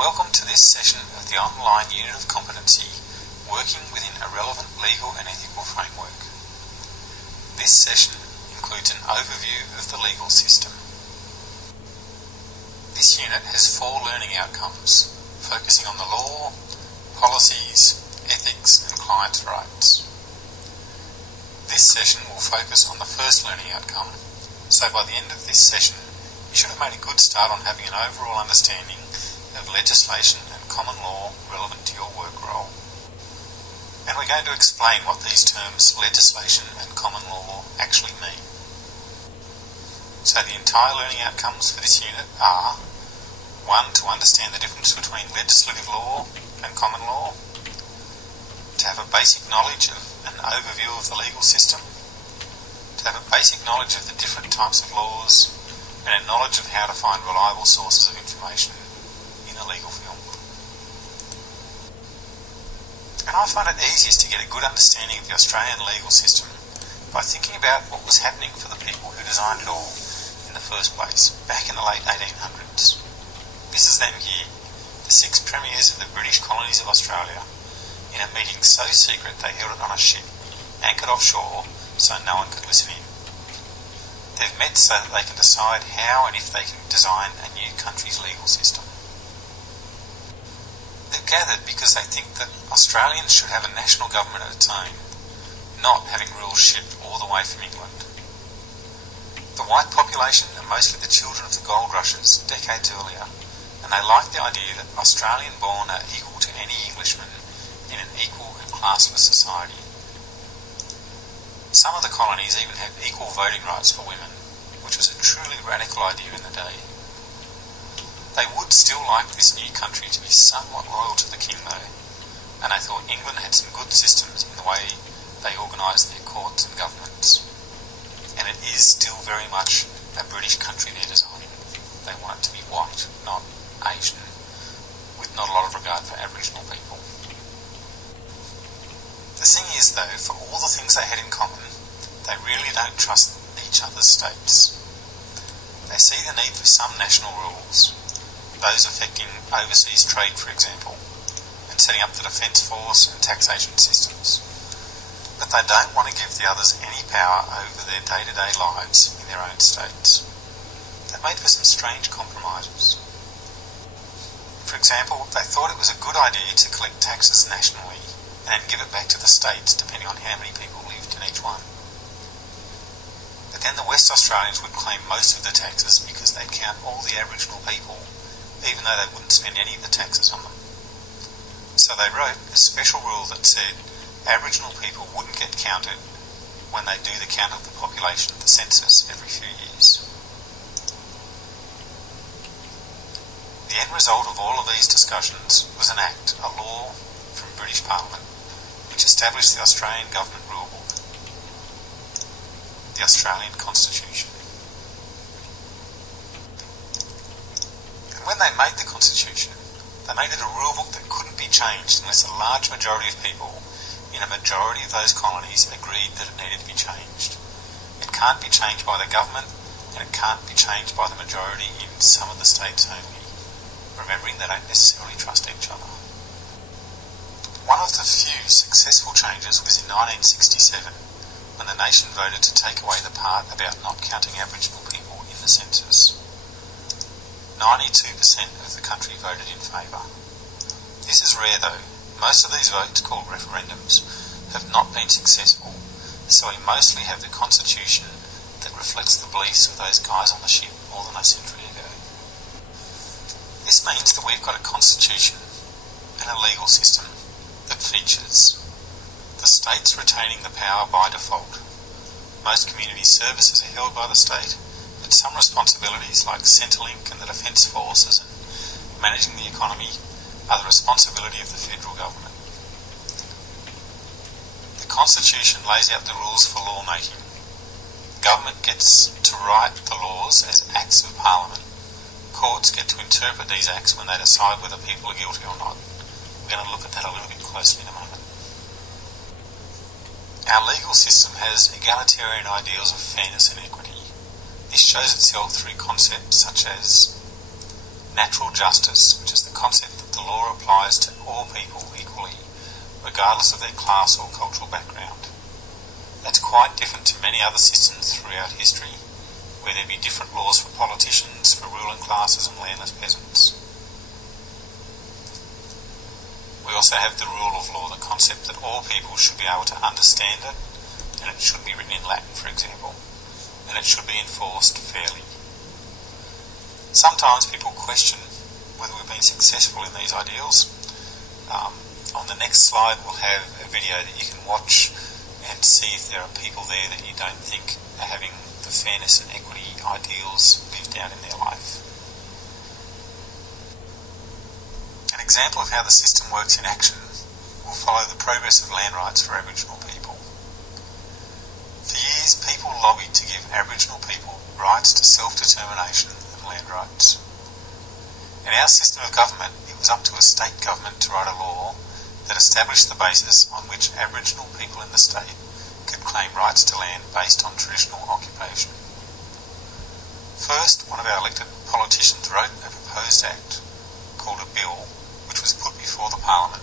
Welcome to this session of the online unit of competency, working within a relevant legal and ethical framework. This session includes an overview of the legal system. This unit has 4 learning outcomes, focusing on the law, policies, ethics and clients' rights. This session will focus on the first learning outcome, so by the end of this session you should have made a good start on having an overall understanding of legislation and common law relevant to your work role. And we're going to explain what these terms legislation and common law actually mean. So the entire learning outcomes for this unit are 1. To understand the difference between legislative law and common law, to have a basic knowledge of an overview of the legal system, to have a basic knowledge of the different types of laws, and a knowledge of how to find reliable sources of information in the legal field. And I find it easiest to get a good understanding of the Australian legal system by thinking about what was happening for the people who designed it all in the first place, back in the late 1800s. This is them here, the 6 premiers of the British colonies of Australia, in a meeting so secret they held it on a ship, anchored offshore so no one could listen in. They've met so that they can decide how and if they can design a new country's legal system. They've gathered because they think that Australians should have a national government of its own, not having rules shipped all the way from England. The white population are mostly the children of the gold rushes decades earlier, and they like the idea that Australian-born are equal to any Englishman in an equal and classless society. Some of the colonies even have equal voting rights for women, which was a truly radical idea in the day. They would still like this new country to be somewhat loyal to the king though, and they thought England had some good systems in the way they organised their courts and governments. And it is still very much a British country they're designing. They want it to be white, not Asian, with not a lot of regard for Aboriginal people. The thing is though, for all the things they had in common, they really don't trust each other's states. They see the need for some national rules, those affecting overseas trade for example, and setting up the defence force and taxation systems. But they don't want to give the others any power over their day-to-day lives in their own states. They've made for some strange compromises. For example, they thought it was a good idea to collect taxes nationally and then give it back to the states depending on how many people lived in each one. But then the West Australians would claim most of the taxes because they'd count all the Aboriginal people, even though they wouldn't spend any of the taxes on them. So they wrote a special rule that said Aboriginal people wouldn't get counted when they do the count of the population, the census, every few years. The end result of all of these discussions was an act, a law from British Parliament, which established the Australian Government Rulebook, the Australian Constitution. And when they made the Constitution, they made it a rulebook that couldn't be changed unless a large majority of people in a majority of those colonies agreed that it needed to be changed. It can't be changed by the government, and it can't be changed by the majority in some of the states only, remembering they don't necessarily trust each other. One of the few successful changes was in 1967, when the nation voted to take away the part about not counting Aboriginal people in the census. 92% of the country voted in favour. This is rare though. Most of these votes, called referendums, have not been successful, so we mostly have the Constitution that reflects the beliefs of those guys on the ship more than a century ago. This means that we've got a Constitution and a legal system that features the states retaining the power by default. Most community services are held by the state, but some responsibilities like Centrelink and the Defence Forces and managing the economy are the responsibility of the federal government. The Constitution lays out the rules for lawmaking. Government gets to write the laws as acts of Parliament. Courts get to interpret these acts when they decide whether people are guilty or not. We're going to look at that a little bit closely in a moment. Our legal system has egalitarian ideals of fairness and equity. This shows itself through concepts such as natural justice, which is the concept that the law applies to all people equally, regardless of their class or cultural background. That's quite different to many other systems throughout history, where there be different laws for politicians, for ruling classes and landless peasants. We also have the rule of law, the concept that all people should be able to understand it, and it should be written in Latin, for example, and it should be enforced fairly. Sometimes people question whether we've been successful in these ideals. On the next slide we'll have a video that you can watch and see if there are people there that you don't think are having the fairness and equity ideals lived out in their life. An example of how the system works in action will follow the progress of land rights for Aboriginal people. For years, people lobbied to give Aboriginal people rights to self-determination and land rights. In our system of government, it was up to a state government to write a law that established the basis on which Aboriginal people in the state could claim rights to land based on traditional occupation. First, one of our elected politicians wrote a proposed act called a bill, which was put before the Parliament,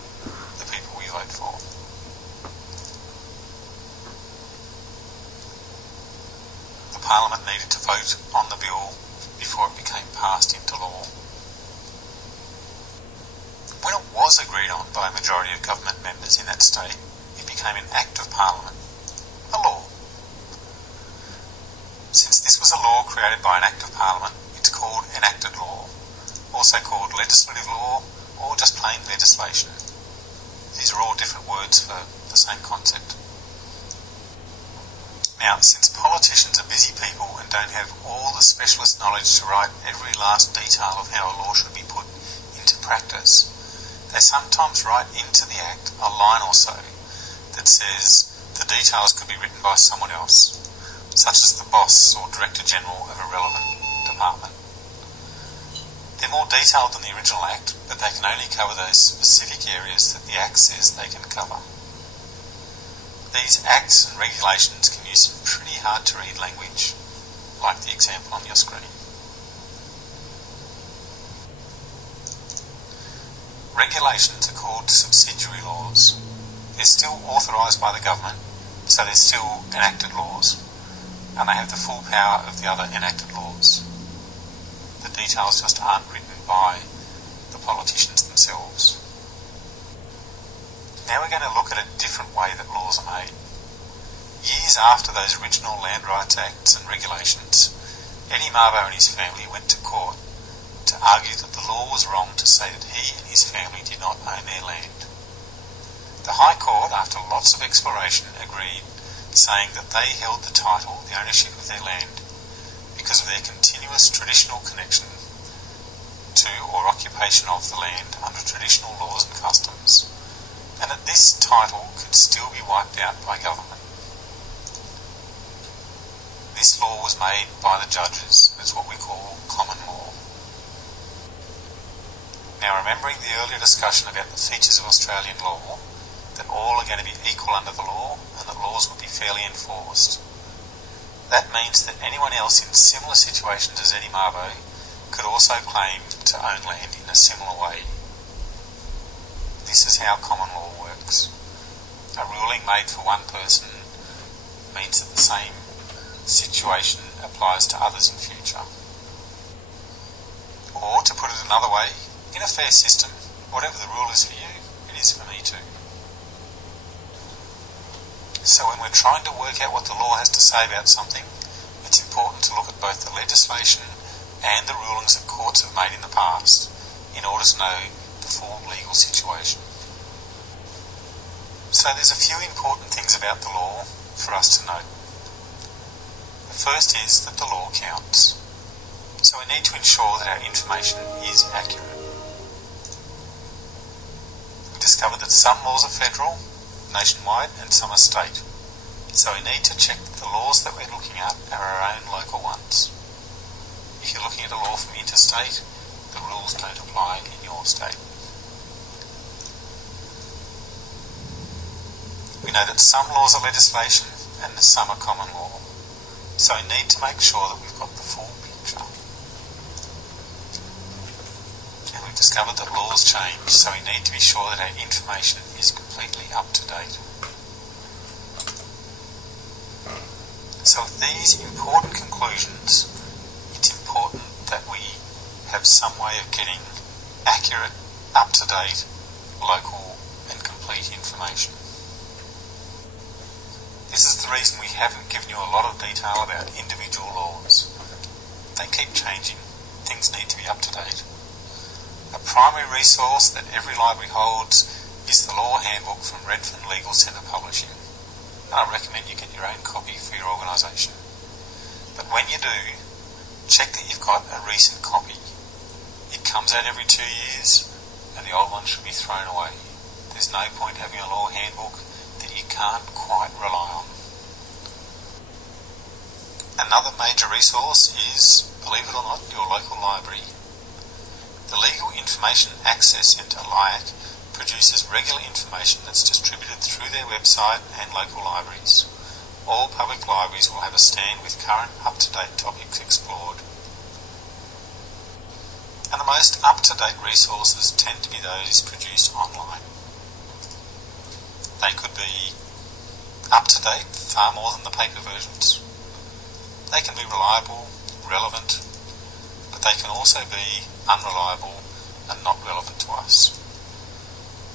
the people we vote for. The Parliament needed to vote on the bill before it became passed into law. When it was agreed on by a majority of government members in that state, it became an Act of Parliament, a law. Since this was a law created by an Act of Parliament, it's called enacted law, also called legislative law, or just plain legislation. These are all different words for the same concept. Now, since politicians are busy people and don't have all the specialist knowledge to write every last detail of how a law should be put into practice, they sometimes write into the Act a line or so that says the details could be written by someone else, such as the boss or Director General of a relevant department. They're more detailed than the original Act, but they can only cover those specific areas that the Act says they can cover. These Acts and regulations can use some pretty hard-to-read language, like the example on your screen. Regulations are called subsidiary laws. They're still authorised by the government, so they're still enacted laws, and they have the full power of the other enacted laws. The details just aren't written by the politicians themselves. Now we're going to look at a different way that laws are made. Years after those original Land Rights Acts and regulations, Eddie Mabo and his family went to court to argue that the law was wrong to say that he and his family did not own their land. The High Court, after lots of exploration, agreed, saying that they held the title, the ownership of their land, because of their continuous traditional connection to or occupation of the land under traditional laws and customs, and that this title could still be wiped out by government. This law was made by the judges, and it's what we call common law. Now, remembering the earlier discussion about the features of Australian law, that all are going to be equal under the law and that laws will be fairly enforced, that means that anyone else in similar situations as Eddie Mabo could also claim to own land in a similar way. This is how common law works. A ruling made for one person means that the same situation applies to others in future. Or, to put it another way, in a fair system, whatever the rule is for you, it is for me too. So when we're trying to work out what the law has to say about something, it's important to look at both the legislation and the rulings that courts have made in the past in order to know the full legal situation. So there's a few important things about the law for us to note. The first is that the law counts. So we need to ensure that our information is accurate. We discovered that some laws are federal, nationwide, and some are state. So we need to check that the laws that we're looking at are our own local ones. If you're looking at a law from interstate, the rules don't apply in your state. We know that some laws are legislation and some are common law. So we need to make sure that we've got the full picture. discovered that laws change, so we need to be sure that our information is completely up to date. So with these important conclusions, it's important that we have some way of getting accurate, up-to-date, local and complete information. This is the reason we haven't given you a lot of detail about individual laws. They keep changing. Things need to be up to date. A primary resource that every library holds is the Law Handbook from Redfern Legal Centre Publishing. I recommend you get your own copy for your organisation. But when you do, check that you've got a recent copy. It comes out every 2 years, and the old one should be thrown away. There's no point having a law handbook that you can't quite rely on. Another major resource is, believe it or not, your local library. The Legal Information Access Centre, LIAC, produces regular information that's distributed through their website and local libraries. All public libraries will have a stand with current up-to-date topics explored. And the most up-to-date resources tend to be those produced online. They could be up-to-date far more than the paper versions. They can be reliable, relevant, but they can also be unreliable and not relevant to us.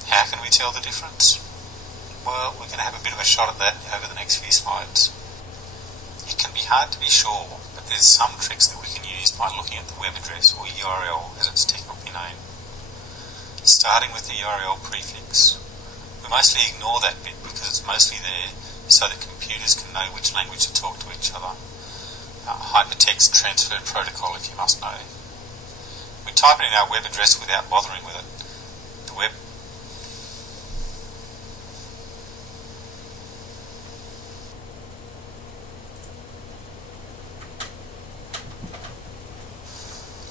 How can we tell the difference? Well, we're going to have a bit of a shot at that over the next few slides. It can be hard to be sure, but there's some tricks that we can use by looking at the web address, or URL as it's technically known. Starting with the URL prefix. We mostly ignore that bit because it's mostly there so that computers can know which language to talk to each other. Hypertext Transfer Protocol, if you must know. We type it in our web address without bothering with it. The web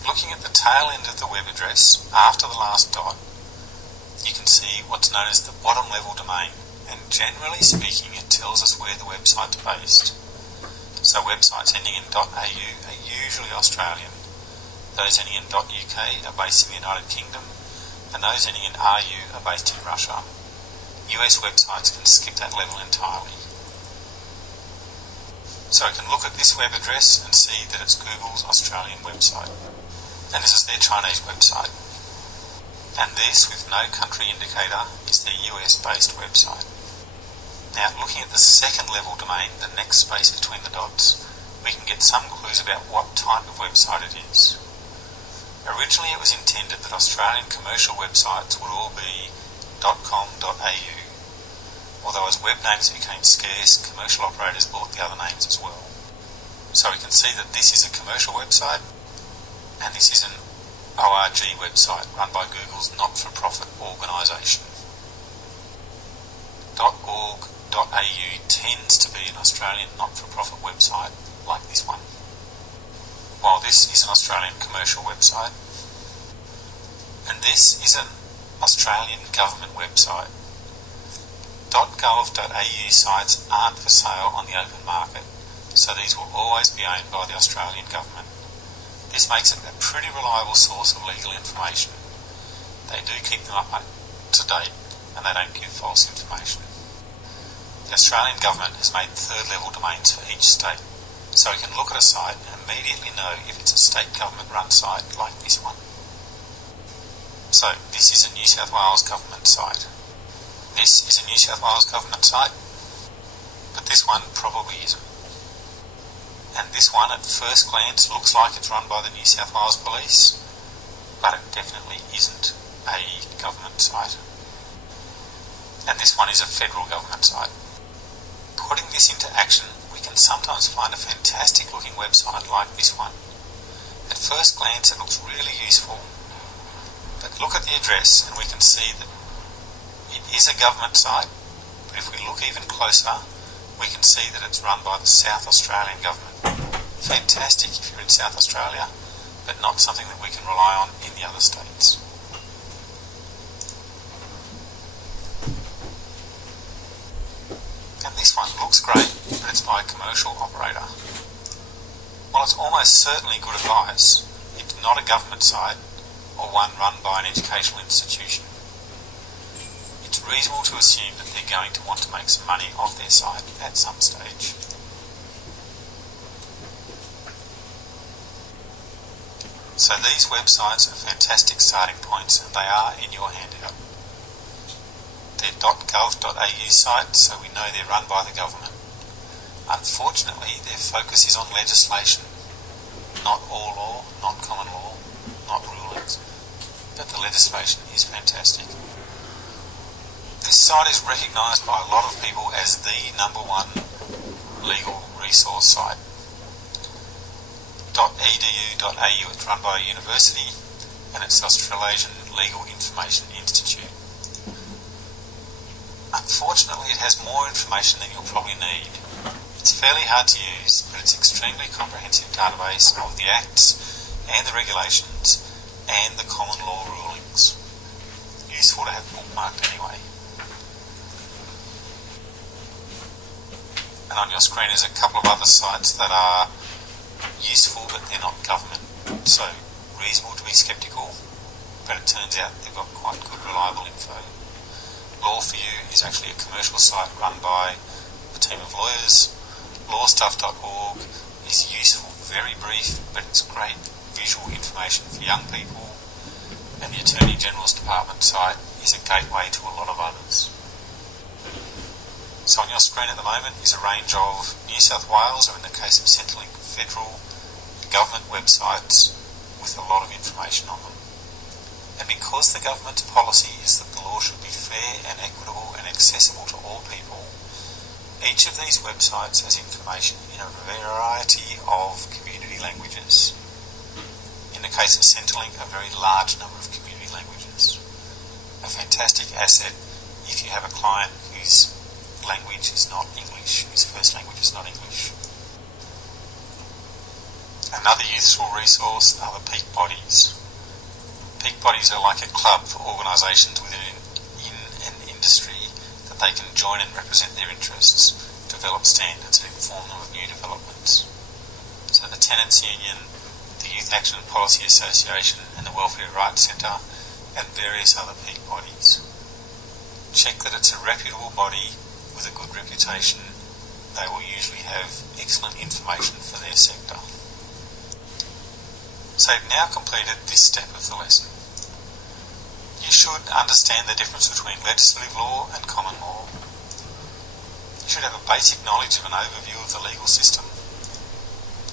Looking at the tail end of the web address, after the last dot, you can see what's known as the bottom level domain, and generally speaking it tells us where the website's based. So websites ending in .au are usually Australian, those ending in .uk are based in the United Kingdom, and those ending in .ru are based in Russia. US websites can skip that level entirely. So we can look at this web address and see that it's Google's Australian website. And this is their Chinese website. And this, with no country indicator, is their US-based website. Now, looking at the second level domain, the next space between the dots, we can get some clues about what type of website it is. Originally it was intended that Australian commercial websites would all be .com.au, although as web names became scarce, commercial operators bought the other names as well. So we can see that this is a commercial website, and this is an ORG website run by Google's not-for-profit organisation. .org.au tends to be an Australian not-for-profit website like this one, while this is an Australian commercial website, and this is an Australian government website. .gov.au sites aren't for sale on the open market, so these will always be owned by the Australian government. This makes it a pretty reliable source of legal information. They do keep them up to date, and they don't give false information. The Australian government has made third-level domains for each state, so we can look at a site and immediately know if it's a state government-run site like this one. So, this is a New South Wales government site. This is a New South Wales government site, but this one probably isn't. And this one, at first glance, looks like it's run by the New South Wales Police, but it definitely isn't a government site. And this one is a federal government site. Putting this into action, we can sometimes find a fantastic looking website like this one. At first glance it looks really useful, but look at the address and we can see that it is a government site, but if we look even closer we can see that it's run by the South Australian government. Fantastic if you're in South Australia, but not something that we can rely on in the other states. And this one looks great, but it's by a commercial operator. While it's almost certainly good advice, it's not a government site, or one run by an educational institution, it's reasonable to assume that they're going to want to make some money off their site at some stage. So these websites are fantastic starting points, and they are in your handout. They're .gov.au sites, so we know they're run by the government. Unfortunately, their focus is on legislation, not all law, not common law, not rulings, but the legislation is fantastic. This site is recognised by a lot of people as the #1 legal resource site. .edu.au, it's run by a university, and it's the Australasian Legal Information Institute. Unfortunately, it has more information than you'll probably need. It's fairly hard to use, but it's an extremely comprehensive database of the acts and the regulations and the common law rulings. Useful to have bookmarked anyway. And on your screen is a couple of other sites that are useful, but they're not government. So, reasonable to be sceptical, but it turns out they've got quite good, reliable info. Law4U is actually a commercial site run by a team of lawyers. Lawstuff.org is useful, very brief, but it's great visual information for young people. And the Attorney General's Department site is a gateway to a lot of others. So on your screen at the moment is a range of New South Wales, or in the case of Centrelink, federal government websites with a lot of information on them. And because the government's policy is that the law should be fair and equitable and accessible to all people, each of these websites has information in a variety of community languages. In the case of Centrelink, a very large number of community languages. A fantastic asset if you have a client whose language is not English, whose first language is not English. Another useful resource are the peak bodies. Peak bodies are like a club for organisations within an industry that they can join and represent their interests, develop standards and inform them of new developments. So the Tenants Union, the Youth Action and Policy Association and the Welfare Rights Centre and various other peak bodies. Check that it's a reputable body with a good reputation. They will usually have excellent information for their sector. So you've now completed this step of the lesson. You should understand the difference between legislative law and common law. You should have a basic knowledge of an overview of the legal system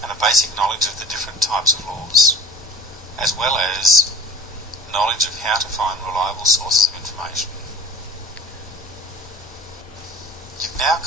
and a basic knowledge of the different types of laws, as well as knowledge of how to find reliable sources of information. You've now